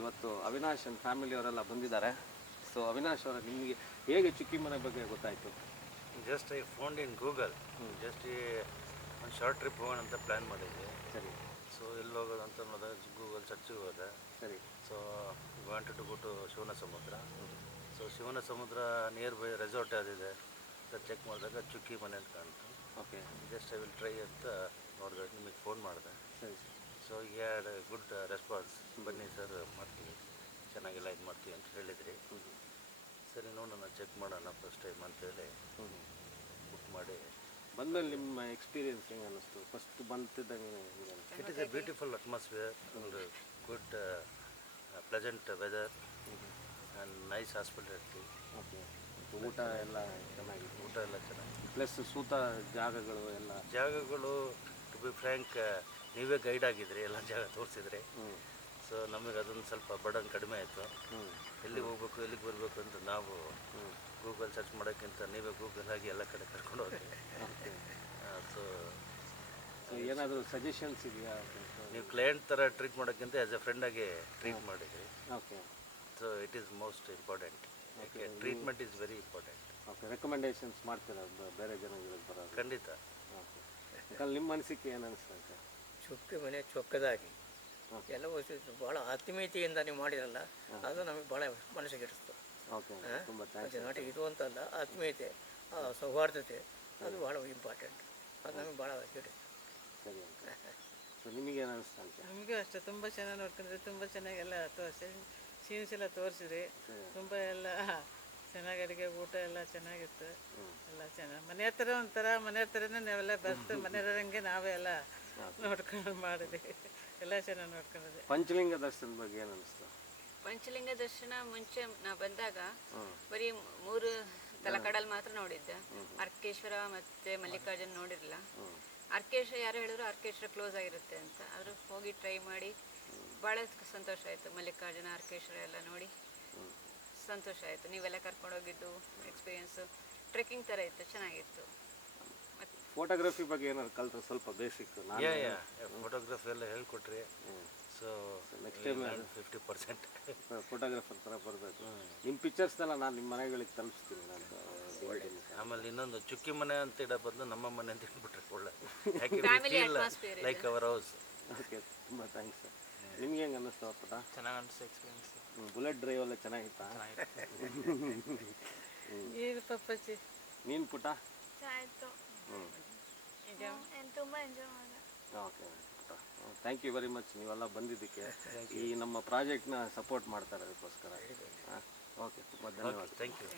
ಇವತ್ತು ಅವಿನಾಶ್ ಅಂಡ್ ಫ್ಯಾಮಿಲಿಯವರೆಲ್ಲ ಬಂದಿದ್ದಾರೆ. ಸೊ ಅವಿನಾಶ್ ಅವರ ನಿಮಗೆ ಹೇಗೆ ಚುಕ್ಕಿ ಮನೆ ಬಗ್ಗೆ ಗೊತ್ತಾಯಿತು? Just I found in Google. Just ಒಂದು ಶಾರ್ಟ್ ಟ್ರಿಪ್ ಹೋಗೋಣ ಅಂತ ಪ್ಲ್ಯಾನ್ ಮಾಡಿದ್ವಿ. ಸರಿ. ಸೊ ಎಲ್ಲಿ ಹೋಗೋದು ಅಂತ ನೋಡಿದೆ, ಗೂಗಲ್ ಸರ್ಚಿಗೆ ಹೋದೆ. ಸರಿ. So wanted to go to Shivanasamudra. So ಶಿವನ ಸಮುದ್ರ ನಿಯರ್ ಬೈ ರೆಸಾರ್ಟ್ ಯಾವುದಿದೆ ಅಂತ ಚೆಕ್ ಮಾಡಿದಾಗ ಚುಕ್ಕಿ ಮನೆ ಅಂತ ಕಾಣ್ತು. Okay. Just I will try ಅಂತ ನೋಡಿದೆ, ನಿಮಗೆ ಫೋನ್ ಮಾಡಿದೆ. ಸರಿ. So had good response. ಬನ್ನಿ ಸರ್ ಮಾಡ್ತೀವಿ, ಚೆನ್ನಾಗೆಲ್ಲ ಇದು ಮಾಡ್ತೀವಿ ಅಂತ ಹೇಳಿದ್ರಿ. ಸರಿ ನೋಡೋಣ, ಚೆಕ್ ಮಾಡೋಣ ಫಸ್ಟ್ ಟೈಮ್ ಅಂತೇಳಿ ಬುಕ್ ಮಾಡಿ ಬಂದಮೇಲೆ ನಿಮ್ಮ ಎಕ್ಸ್ಪೀರಿಯನ್ಸ್ ಹೆಂಗೆ ಅನ್ನಿಸ್ತು? ಫಸ್ಟ್ ಬಂತಿದ್ದಂಗೆ it is a beautiful atmosphere and good pleasant weather and nice hospitality. Okay. ಊಟ ಎಲ್ಲ ಚೆನ್ನಾಗಿತ್ತು? ಊಟ ಎಲ್ಲ ಚೆನ್ನಾಗಿದೆ. ಪ್ಲಸ್ ಸೂತ ಜಾಗಗಳು ಟು ಬಿ ಫ್ರ್ಯಾಂಕ್ ನೀವೇ ಗೈಡ್ ಆಗಿದ್ರಿ, ಎಲ್ಲ ಜಾಗ ತೋರಿಸಿದ್ರಿ. ಸೊ ನಮಗೆ ಅದೊಂದು ಸ್ವಲ್ಪ ಬರ್ಡನ್ ಕಡಿಮೆ ಆಯಿತು. ಎಲ್ಲಿಗೆ ಹೋಗ್ಬೇಕು ಎಲ್ಲಿಗೆ ಬರಬೇಕು ಅಂತ ನಾವು ಗೂಗಲ್ ಸರ್ಚ್ ಮಾಡೋಕ್ಕಿಂತ ನೀವೇ ಗೂಗಲ್ ಆಗಿ ಎಲ್ಲ ಕಡೆ ಕರ್ಕೊಂಡು ಹೋದ್ರಿ. ಸೊ ಏನಾದರೂ ಸಜೆಷನ್ಸ್ ಇದೆಯಾ? ನೀವು ಕ್ಲೈಂಟ್ ಥರ ಟ್ರೀಟ್ ಮಾಡೋಕ್ಕಿಂತ ಆ್ಯಸ್ ಎ ಫ್ರೆಂಡಾಗಿ ಟ್ರೀಟ್ ಮಾಡಿದ್ರಿ. Okay. So it is most important. Treatment is very important. Okay. Recommendations ಮಾಡ್ತೀರಾ ಬೇರೆ ಜನಗಳಿಗೆ ಬರೋದು? ಖಂಡಿತ. ಓಕೆ. ಯಾಕಂದ್ರೆ ನಿಮ್ಮ ಮನಸ್ಸಿಗೆ ಏನು ಅನಿಸ್ತೈತೆ? ಚುಕ್ಕಿ ಮನೆ ಚೊಕ್ಕದಾಗಿ ಎಲ್ಲ ವಸ್ತು ಭಾಳ ಆತ್ಮೀಯತೆಯಿಂದ ನೀವು ಮಾಡಿರಲ್ಲ, ಅದು ನಮಗೆ ಭಾಳ ಮನಸ್ಸಿಗೆ ಇಡಿಸ್ತು. ಓಕೆ. ತುಂಬ ಥ್ಯಾಂಕ್ಸ್. ನಾಟಿಗೆ ಇದು ಅಂತಲ್ಲ, ಆತ್ಮೀಯತೆ, ಸೌಹಾರ್ದತೆ ಅದು ಭಾಳ ಇಂಪಾರ್ಟೆಂಟ್. ಅದು ನಮಗೆ ಭಾಳ ಹಿಡಿಸ್ತು. ಸರಿ ಅಂತ. ಸೊ ನಿಮಗೇನು ಅನಿಸ್ತಾ ಅಂತ? ನಮಗೂ ಅಷ್ಟೇ ತುಂಬ ಚೆನ್ನಾಗಿ ನೋಡ್ಕೊಂಡ್ರಿ, ತುಂಬ ಚೆನ್ನಾಗೆಲ್ಲ ತೋರಿಸಿ ಸೀನ್ಸ್ ಎಲ್ಲ ತೋರಿಸಿದ್ರಿ. ತುಂಬ ಎಲ್ಲ ಚೆನ್ನಾಗಿ ಅಡುಗೆ ಊಟ ಎಲ್ಲ ಚೆನ್ನಾಗಿತ್ತು. ಎಲ್ಲ ಚೆನ್ನಾಗಿ ಮನೆ ಹತ್ರ ಒಂಥರ ಮನೆ ಹತ್ರನೇ ನಾವೆಲ್ಲ ಬರ್ತು ಮನೆಯವರಂಗೆ ನಾವೇ ಎಲ್ಲ ನೋಡ್ಕೊಂಡು ಮಾಡಿದ್ವಿ. ಎಲ್ಲ ಚೆನ್ನಾಗಿ ನೋಡ್ಕೊಂಡಿದ್ವಿ. ಪಂಚಲಿಂಗ ದರ್ಶನದ ಬಗ್ಗೆ ಏನು ಅನಿಸ್ತು? ಪಂಚಲಿಂಗ ದರ್ಶನ ಮುಂಚೆ ನಾ ಬಂದಾಗ ಬರೀ 3 ತಲಕಡಲ್ ಮಾತ್ರ ನೋಡಿದ್ದೆ. ಅರ್ಕೇಶ್ವರ ಮತ್ತೆ ಮಲ್ಲಿಕಾರ್ಜುನ ನೋಡಿರಲಿಲ್ಲ. ಅರ್ಕೇಶ್ವರ ಯಾರು ಹೇಳಿದ್ರು ಅರ್ಕೇಶ್ವರ ಕ್ಲೋಸ್ ಆಗಿರುತ್ತೆ ಅಂತ, ಆದರೂ ಹೋಗಿ ಟ್ರೈ ಮಾಡಿ ಭಾಳ ಸಂತೋಷ ಆಯಿತು. ಮಲ್ಲಿಕಾರ್ಜುನ ಅರ್ಕೇಶ್ವರ ಎಲ್ಲ ನೋಡಿ ಸಂತೋಷ ಆಯಿತು. ನೀವೆಲ್ಲ ಕರ್ಕೊಂಡೋಗಿದ್ದು ಎಕ್ಸ್ಪೀರಿಯೆನ್ಸು ಟ್ರೆಕ್ಕಿಂಗ್ ಥರ ಇತ್ತು, ಚೆನ್ನಾಗಿತ್ತು. ಫೋಟೋಗ್ರಫಿ ಬಗ್ಗೆ ಏನಾದ್ರು ಕಲ್ತ್ರೆ ಸ್ವಲ್ಪ ಬೇಸಿಕ್? ಫೋಟೋಗ್ರಫಿ ಎಲ್ಲ ಹೇಳ್ಕೊಟ್ರಿ. ಸೊ ನೆಕ್ಸ್ಟ್ ಟೈಮ್ 50% ಫೋಟೋಗ್ರಾಫರ್ ಥರ ಬರಬೇಕು. ನಿಮ್ಮ ಪಿಕ್ಚರ್ಸ್ನೆಲ್ಲ ನಾನು ನಿಮ್ಮ ಮನೆಗಳಿಗೆ ತಲುಪಿಸ್ತೀನಿ ನಾನು. ಆಮೇಲೆ ಇನ್ನೊಂದು ಚುಕ್ಕಿ ಮನೆ ಅಂತ ಇಡೋ ಬದಲು ನಮ್ಮ ಮನೆ ಅಂತ ಇಟ್ಬಿಟ್ರೆ ಒಳ್ಳೆ ಲೈಕ್ ಅವರ್ ಹೌಸ್. ಓಕೆ. ತುಂಬ ಥ್ಯಾಂಕ್ಸ್ ಸರ್. ನಿಮ್ಗೆ ಹೆಂಗೆ ಅನ್ನಿಸ್ತು ಪುಟ? ಚೆನ್ನಾಗಿ ಅನಿಸ್ತು ಎಕ್ಸ್ಪೀರಿಯನ್ಸ್. ಬುಲೆಟ್ ಡ್ರೈವ್ ಎಲ್ಲ ಚೆನ್ನಾಗಿತ್ತಾ? ಏನು ಪಪ್ಪಚ್ಚಿ ನೀನು ಪುಟ? ಆಯಿತು, ತುಂಬ ಎಂಜಾಯ್ ಮಾಡಿದೆ. ಓಕೆ ಪುಟ, ಥ್ಯಾಂಕ್ ಯು ವೆರಿ ಮಚ್ ನೀವೆಲ್ಲ ಬಂದಿದ್ದಕ್ಕೆ, ಈ ನಮ್ಮ ಪ್ರಾಜೆಕ್ಟ್ನ ಸಪೋರ್ಟ್ ಮಾಡ್ತಾರೆ ಅದಕ್ಕೋಸ್ಕರ. ಓಕೆ, ತುಂಬ ಧನ್ಯವಾದ. Thank you.